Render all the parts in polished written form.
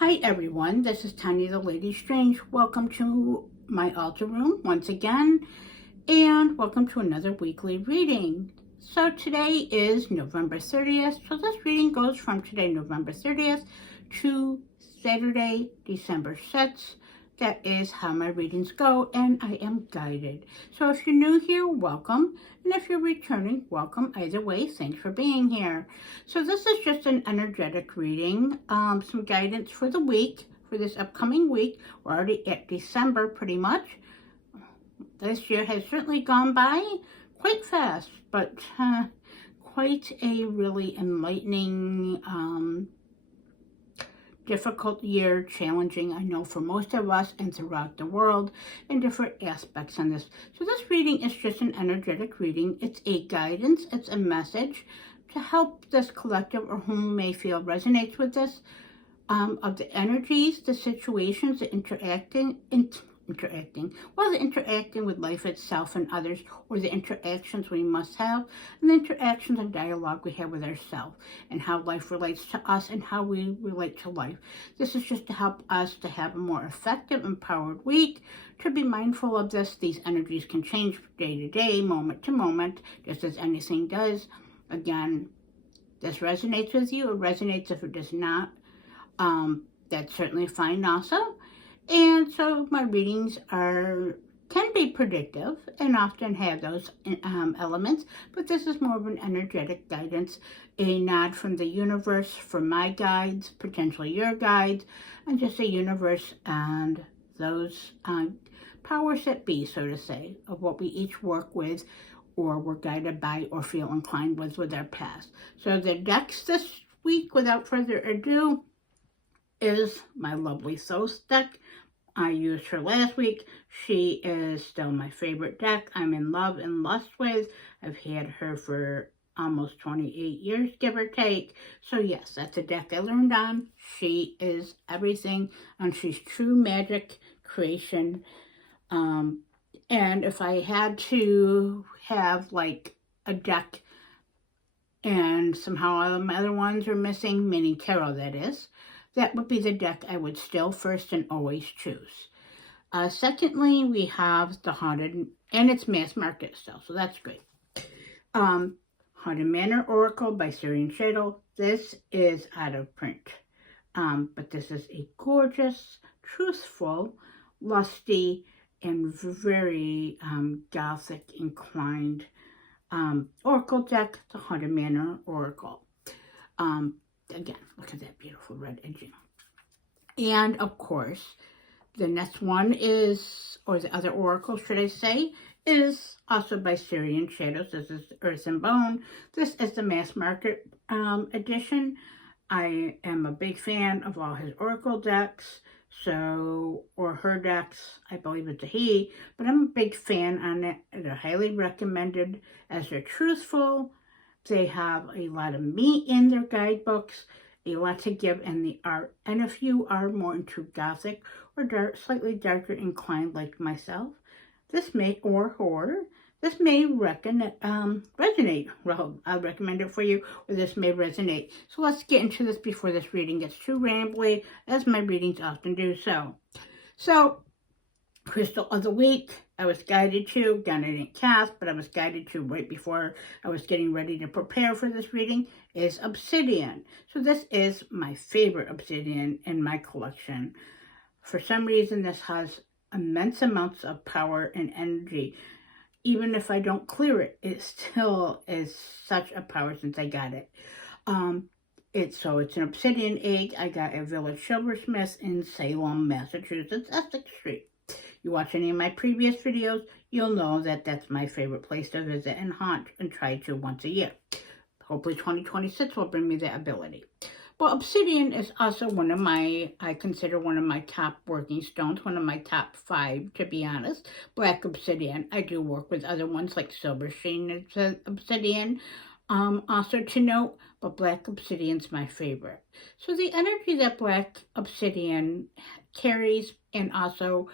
Hi everyone, this is Tanya the Lady Strange. Welcome to my altar room once again, and welcome to another weekly reading. So today is November 30th, so this reading goes from today, November 30th, to Saturday, December 6th. That is how my readings go, and I am guided. So if you're new here, welcome. And if you're returning, welcome. Either way, thanks for being here. So this is just an energetic reading, some guidance for the week, for this upcoming week. We're already at December pretty much. This year has certainly gone by quite fast, but quite a really enlightening, difficult year, challenging, I know, for most of us and throughout the world in different aspects on this. So this reading is just an energetic reading. It's a guidance, it's a message to help this collective or whom may feel resonates with this, of the energies, the situations, the interacting with life itself and others, or the interactions we must have, and the interactions and dialogue we have with ourselves, and how life relates to us and how we relate to life. This is just to help us to have a more effective, empowered week, to be mindful of this. These energies can change day to day, moment to moment, just as anything does. Again, this resonates with you. It resonates. If it does not, that's certainly fine also. And so my readings can be predictive and often have those elements, but this is more of an energetic guidance, a nod from the universe for my guides, potentially your guides, and just the universe and those powers that be, so to say, of what we each work with or we're guided by or feel inclined with our past. So the decks this week, without further ado, is my lovely Soul's deck. I used her last week. She is still my favorite deck. I'm in love and lust with. I've had her for almost 28 years, give or take. So yes, that's a deck I learned on. She is everything, and she's true magic creation. And if I had to have like a deck and somehow all the other ones are missing, meaning tarot that is, that would be the deck I would still first and always choose. Secondly, we have the Haunted, and it's mass market still, so that's great. Haunted Manor Oracle by Syrian Shadow. This is out of print, but this is a gorgeous, truthful, lusty, and very gothic inclined oracle deck, the Haunted Manor Oracle. Again, look at that beautiful red edging. And of course, the next one is, or the other oracle, should I say, is also by Syrian Shadows. This is Earth and Bone. This is the mass market edition. I am a big fan of all his oracle decks, or her decks. I believe it's a he, but I'm a big fan on it. They're highly recommended as they're truthful. They have a lot of meat in their guidebooks, a lot to give in the art. And if you are more into gothic or slightly darker inclined like myself, this may, or horror, this may resonate. Well, I'll recommend it for you, or this may resonate. So let's get into this before this reading gets too rambly, as my readings often do so. So, Crystal of the Week, I was guided to, again I didn't cast, but I was guided to right before I was getting ready to prepare for this reading, is Obsidian. So this is my favorite Obsidian in my collection. For some reason, this has immense amounts of power and energy. Even if I don't clear it, it still is such a power since I got it. It's an obsidian egg I got at Village Silversmith in Salem, Massachusetts, Essex Street. You watch any of my previous videos, you'll know that that's my favorite place to visit and haunt and try to once a year. Hopefully 2026 will bring me that ability. Well, obsidian is also I consider one of my top working stones, one of my top 5, to be honest. Black Obsidian. I do work with other ones like Silver Sheen Obsidian, also to note, but Black Obsidian's my favorite. So the energy that Black Obsidian carries and also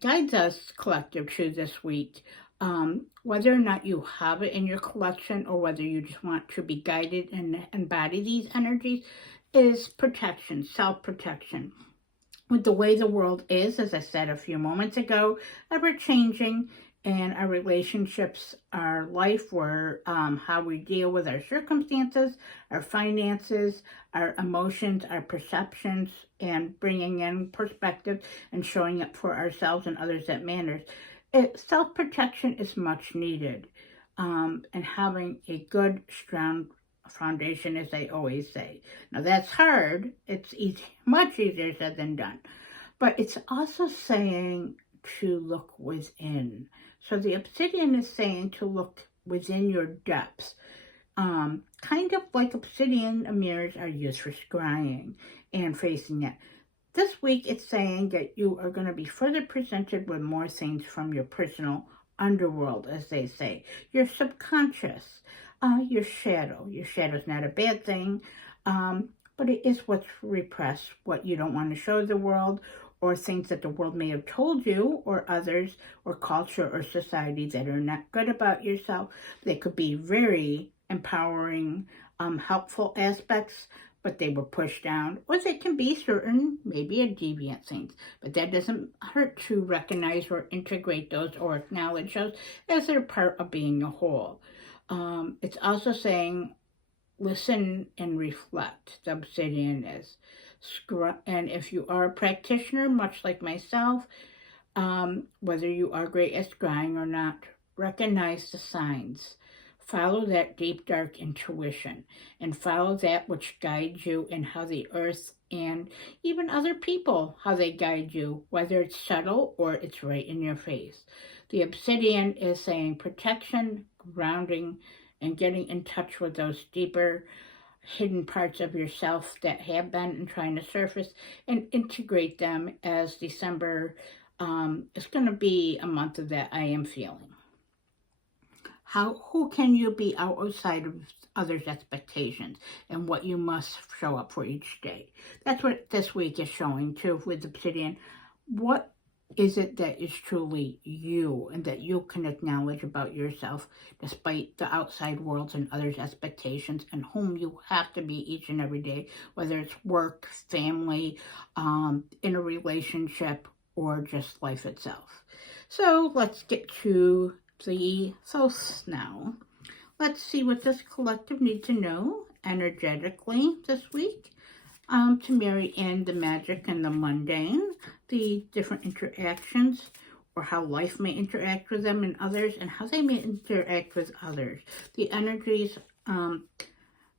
guides us collective to this week, whether or not you have it in your collection or whether you just want to be guided and embody these energies, is protection, self-protection. With the way the world is, as I said a few moments ago, ever changing, and our relationships, our life, how we deal with our circumstances, our finances, our emotions, our perceptions, and bringing in perspective and showing up for ourselves and others that matters. Self-protection is much needed, and having a good, strong foundation, as I always say. Now that's hard. It's easy, much easier said than done. But it's also saying to look within. So the obsidian is saying to look within your depths. Kind of like obsidian mirrors are used for scrying and facing it. This week it's saying that you are going to be further presented with more things from your personal underworld, as they say. Your subconscious, your shadow. Your shadow's not a bad thing, but it is what's repressed, what you don't want to show the world, or things that the world may have told you, or others, or culture, or society that are not good about yourself. They could be very empowering, helpful aspects, but they were pushed down, or they can be certain, maybe a deviant things. But that doesn't hurt to recognize or integrate those or acknowledge those as they're part of being a whole. It's also saying, listen and reflect. The obsidian is. And if you are a practitioner, much like myself, whether you are great at scrying or not, recognize the signs. Follow that deep, dark intuition, and follow that which guides you in how the earth and even other people, how they guide you, whether it's subtle or it's right in your face. The obsidian is saying protection, grounding, and getting in touch with those deeper, hidden parts of yourself that have been and trying to surface and integrate them, as December is going to be a month of that, I am feeling. Who can you be outside of others' expectations and what you must show up for each day? That's what this week is showing too with Obsidian. What is it that is truly you and that you can acknowledge about yourself despite the outside world's and others' expectations, and whom you have to be each and every day, whether it's work, family, in a relationship, or just life itself. So let's get to the solstice now. Let's see what this collective needs to know energetically this week, to marry in the magic and the mundane, the different interactions, or how life may interact with them and others, and how they may interact with others. The energies,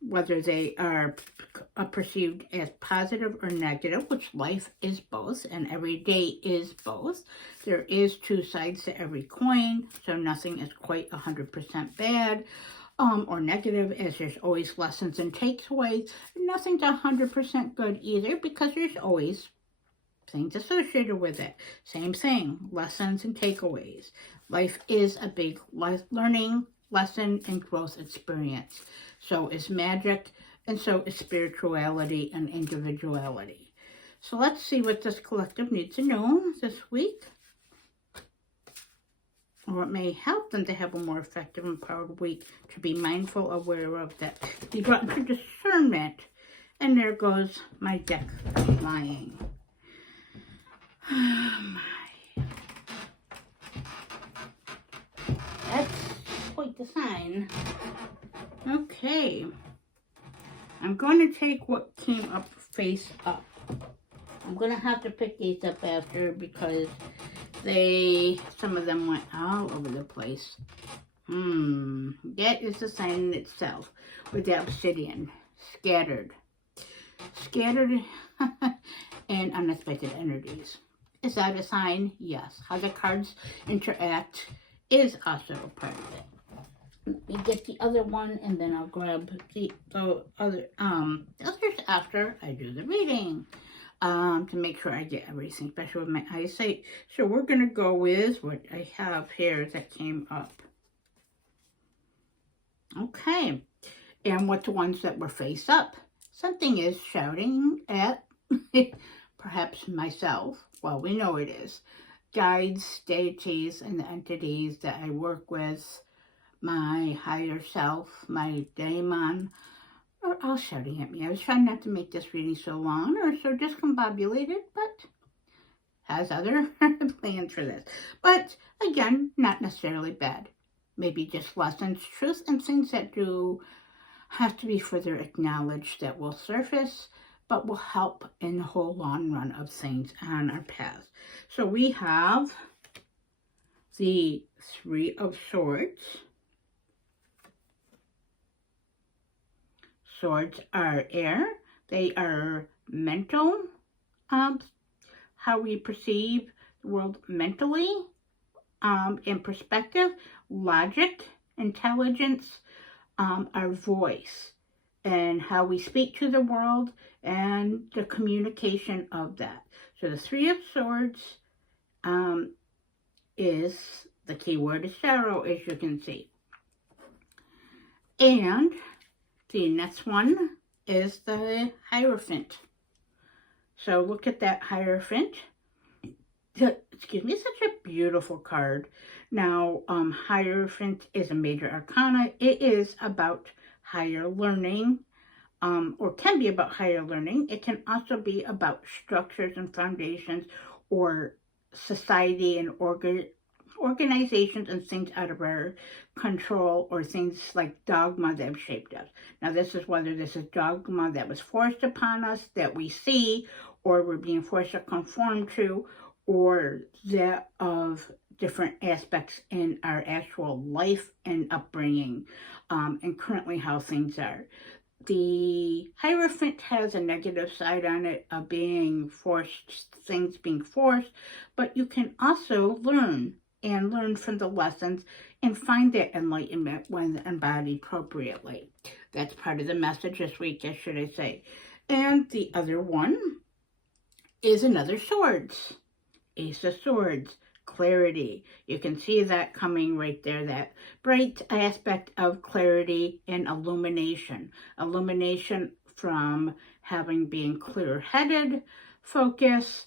whether they are perceived as positive or negative, which life is both, and every day is both. There is two sides to every coin, so nothing is quite 100% bad or negative, as there's always lessons and takeaways. Nothing's 100% good either, because there's always things associated with it. Same thing, lessons and takeaways. Life is a big learning, lesson, and growth experience. So is magic, and so is spirituality and individuality. So let's see what this collective needs to know this week, or it may help them to have a more effective and empowered week, to be mindful, aware of that. Be brought into discernment. And there goes my deck flying. Oh my. That's quite the sign. Okay. I'm going to take what came up face up. I'm going to have to pick these up after, because some of them went all over the place. That is the sign in itself, with the obsidian. Scattered and unexpected energies. Is that a sign? Yes. How the cards interact is also a part of it. Let me get the other one, and then I'll grab the others after I do the reading, to make sure I get everything, especially with my eyesight. So we're going to go with what I have here that came up. Okay. And what the ones that were face up. Something is shouting at perhaps myself. Well, we know it is. Guides, deities, and the entities that I work with, my higher self, my daemon, are all shouting at me. I was trying not to make this reading so long or so discombobulated, but has other plans for this. But again, not necessarily bad. Maybe just lessons, truth, and things that do have to be further acknowledged that will surface, but will help in the whole long run of things on our path. So we have the Three of Swords. Swords are air. They are mental, how we perceive the world mentally, in perspective, logic, intelligence, our voice, and how we speak to the world and the communication of that. So the Three of Swords is the key word is sorrow, as you can see. And the next one is the Hierophant. So look at that Hierophant. Excuse me, such a beautiful card. Now, Hierophant is a major arcana. It is about higher learning, or can be about higher learning. It can also be about structures and foundations, or society and organizations and things out of our control, or things like dogma that have shaped us. Now, this is whether this is dogma that was forced upon us, that we see, or we're being forced to conform to, or that of different aspects in our actual life and upbringing, and currently how things are. The Hierophant has a negative side on it of being forced, things being forced, but you can also learn and learn from the lessons and find that enlightenment when embodied appropriately. That's part of the message this week, should I say. And the other one is another Swords. Ace of Swords, clarity. You can see that coming right there, that bright aspect of clarity and illumination. Illumination from being clear-headed, focus,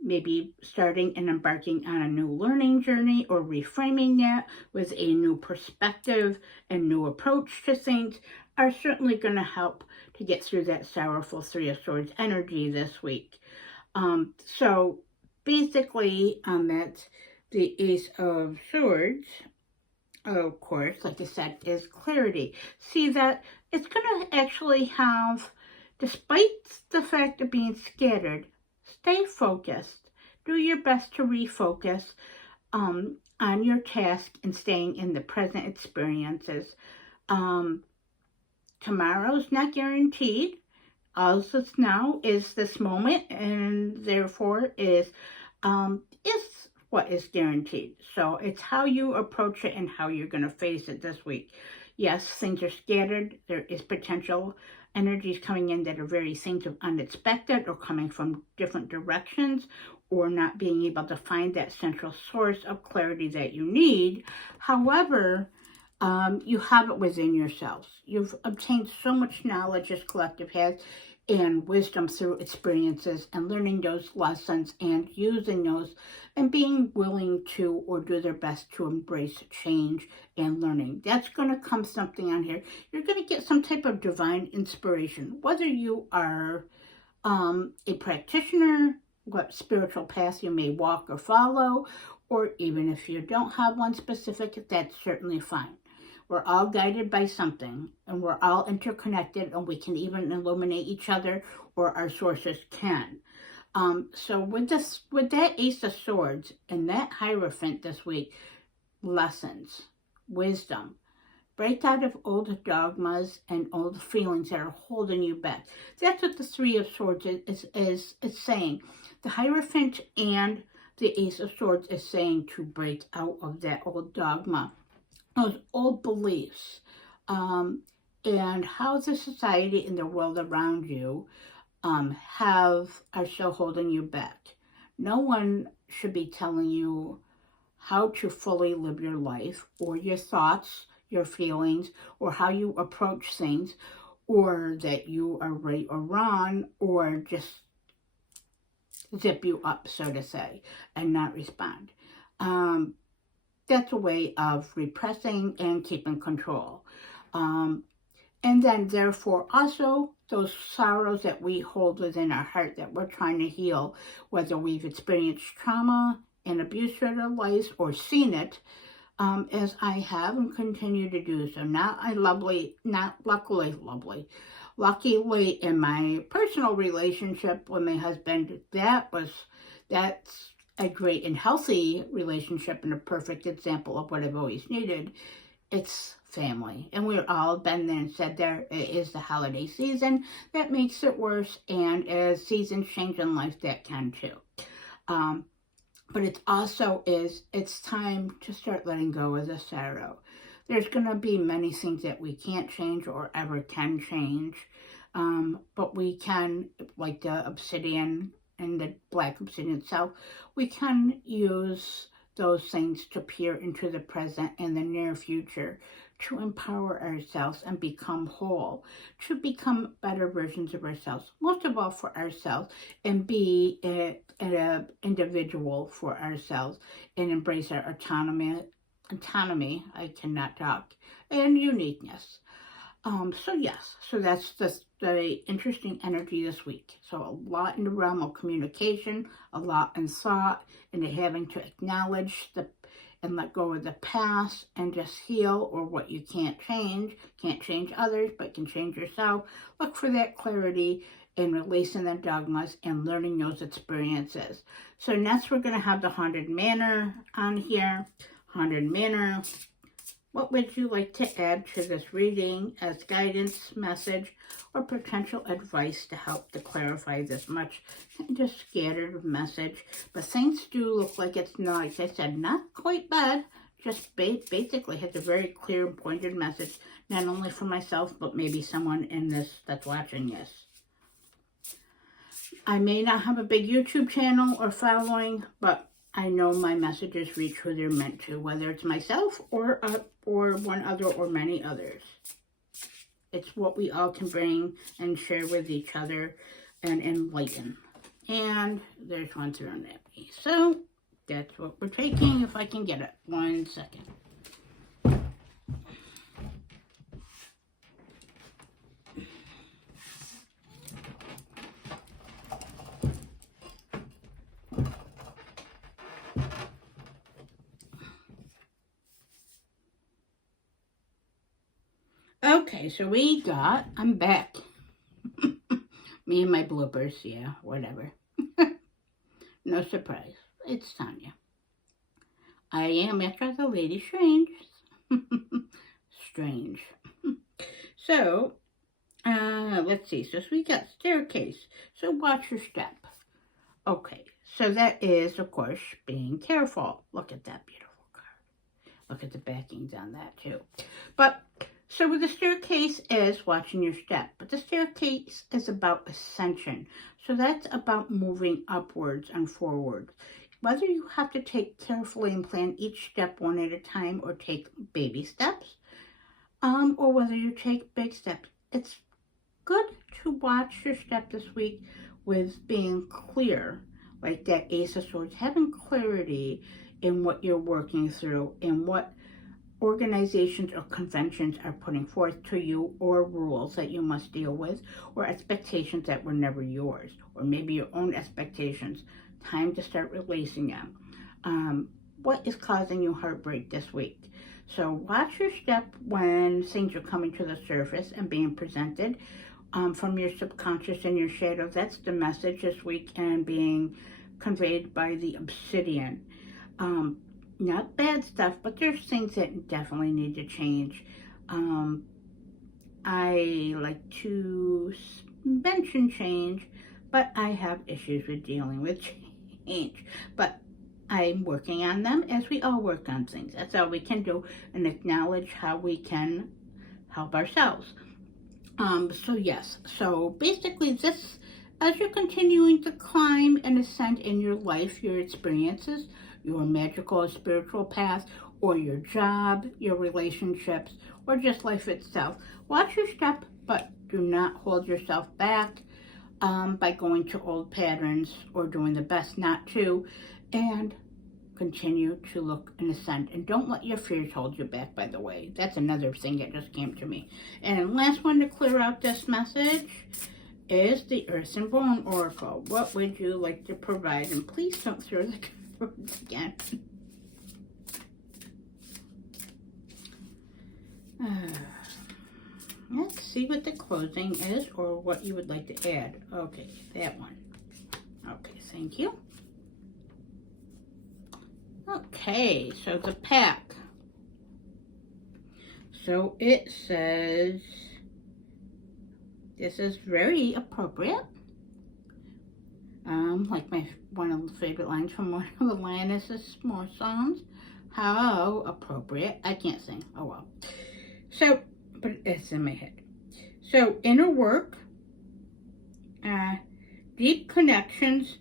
maybe starting and embarking on a new learning journey, or reframing that with a new perspective and new approach to things are certainly going to help to get through that sorrowful Three of Swords energy this week. So basically, that the Ace of Swords, of course, like I said, is clarity. See that it's going to actually have, despite the fact of being scattered, stay focused. Do your best to refocus on your task and staying in the present experiences. Tomorrow's not guaranteed. All that's now is this moment, and therefore is what is guaranteed. So it's how you approach it and how you're going to face it this week. Yes, things are scattered. There is potential energies coming in that are very things of unexpected, or coming from different directions, or not being able to find that central source of clarity that you need. However, you have it within yourselves. You've obtained so much knowledge, this collective has, and wisdom through experiences and learning those lessons and using those and being willing to, or do their best to, embrace change and learning. That's going to come something on here. You're going to get some type of divine inspiration, whether you are a practitioner, what spiritual path you may walk or follow, or even if you don't have one specific, that's certainly fine. We're all guided by something, and we're all interconnected, and we can even illuminate each other, or our sources can. So with that Ace of Swords and that Hierophant this week, lessons, wisdom, break out of old dogmas and old feelings that are holding you back. That's what the Three of Swords is saying. The Hierophant and the Ace of Swords is saying to break out of that old dogma, those old beliefs, and how the society and the world around you are still holding you back. No one should be telling you how to fully live your life, or your thoughts, your feelings, or how you approach things, or that you are right or wrong, or just zip you up, so to say, and not respond. That's a way of repressing and keeping control. And then therefore also those sorrows that we hold within our heart that we're trying to heal, whether we've experienced trauma and abuse throughout our lives or seen it, as I have and continue to do so. Luckily in my personal relationship with my husband, that's a great and healthy relationship and a perfect example of what I've always needed. It's family. And we've all been there and said there it is the holiday season that makes it worse. And as seasons change in life, that can too. But it also it's time to start letting go of the sorrow. There's going to be many things that we can't change or ever can change. But we can, like the obsidian and the Black Obsidian itself, we can use those things to peer into the present and the near future, to empower ourselves and become whole, to become better versions of ourselves, most of all for ourselves, and be an individual for ourselves and embrace our autonomy, I cannot talk, and uniqueness. So that's the interesting energy this week. So a lot in the realm of communication, a lot in thought, and having to acknowledge and let go of the past and just heal, or what you can't change others, but can change yourself. Look for that clarity in releasing the dogmas and learning those experiences. So next we're going to have the Haunted Manor on here. Haunted Manor. What would you like to add to this reading as guidance, message, or potential advice to help to clarify this much just scattered message? But things do look like it's not, like I said, not quite bad. Just basically has a very clear and pointed message, not only for myself, but maybe someone in this that's watching this. I may not have a big YouTube channel or following, but I know my messages reach who they're meant to, whether it's myself or one other or many others. It's what we all can bring and share with each other and enlighten. And there's one thrown at me. So that's what we're taking, if I can get it. 1 second. Okay, so I'm back. Me and my bloopers, yeah, whatever. No surprise. It's Tanya. I am after the Lady Strange. Strange. So, let's see. So we got staircase. So watch your step. Okay, so that is, of course, being careful. Look at that beautiful card. Look at the backings on that, too. But so with the staircase is watching your step, but the staircase is about ascension. So that's about moving upwards and forwards. Whether you have to take carefully and plan each step one at a time, or take baby steps, or whether you take big steps, it's good to watch your step this week with being clear, like that Ace of Swords, having clarity in what you're working through and what organizations or conventions are putting forth to you, or rules that you must deal with, or expectations that were never yours, or maybe your own expectations. Time to start releasing them. What is causing you heartbreak this week? So watch your step when things are coming to the surface and being presented from your subconscious and your shadow. That's the message this week, and being conveyed by the obsidian. Not bad stuff, but there's things that definitely need to change. I like to mention change, but I have issues with dealing with change. But I'm working on them, as we all work on things. That's all we can do, and acknowledge how we can help ourselves. So yes, so basically this, as you're continuing to climb and ascend in your life, your experiences, your magical or spiritual path, or your job, your relationships, or just life itself, watch your step, but do not hold yourself back by going to old patterns or doing the best not to, and continue to look and ascend. And don't let your fears hold you back, by the way. That's another thing that just came to me. And last one to clear out this message is the Earth and Bone Oracle. What would you like to provide? And please don't throw the cards again. Let's see what the closing is or what you would like to add. Okay, that one. Okay, thank you. Okay, so the pack. So it says, this is very appropriate. Like one of the favorite lines from one of the Lioness's S'more songs. How appropriate. I can't sing. Oh well. So, but it's in my head. So, inner work, deep connections,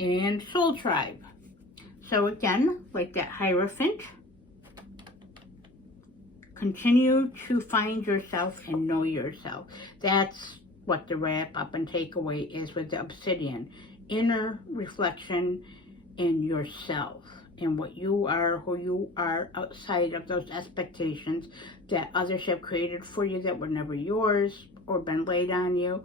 and soul tribe. So again, like that Hierophant, continue to find yourself and know yourself. That's what the wrap up and takeaway is with the Obsidian. Inner reflection in yourself and what you are, who you are outside of those expectations that others have created for you that were never yours or been laid on you,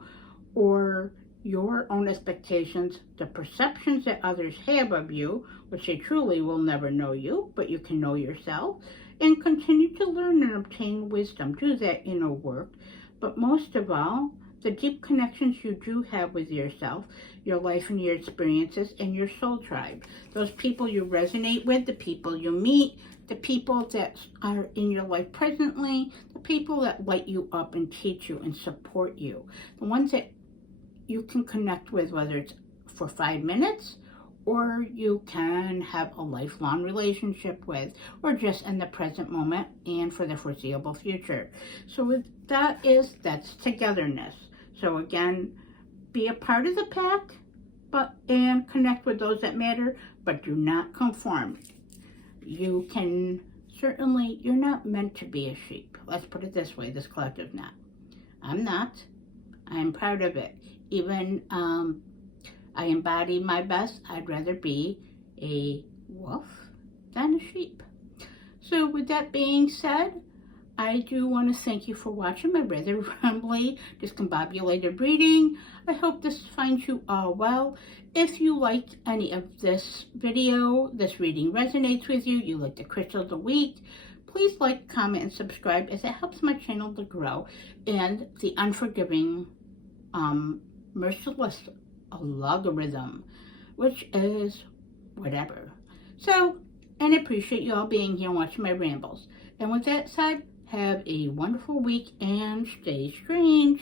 or your own expectations, the perceptions that others have of you, which they truly will never know you, but you can know yourself, and continue to learn and obtain wisdom. Do that inner work. But most of all, the deep connections you do have with yourself, your life and your experiences, and your soul tribe. Those people you resonate with, the people you meet, the people that are in your life presently, the people that light you up and teach you and support you. The ones that you can connect with, whether it's for 5 minutes or you can have a lifelong relationship with, or just in the present moment and for the foreseeable future. So that's togetherness. So again, be a part of the pack, and connect with those that matter, but do not conform. You can certainly, you're not meant to be a sheep. Let's put it this way, this collective not. I'm not. I'm proud of it. Even I embody my best. I'd rather be a wolf than a sheep. So with that being said, I do want to thank you for watching my rather rambly, discombobulated reading. I hope this finds you all well. If you liked any of this video, this reading resonates with you, you like the crystal of the week, please like, comment, and subscribe, as it helps my channel to grow. And the unforgiving, merciless logarithm, which is whatever. So, and I appreciate you all being here and watching my rambles. And with that said, have a wonderful week and stay strange.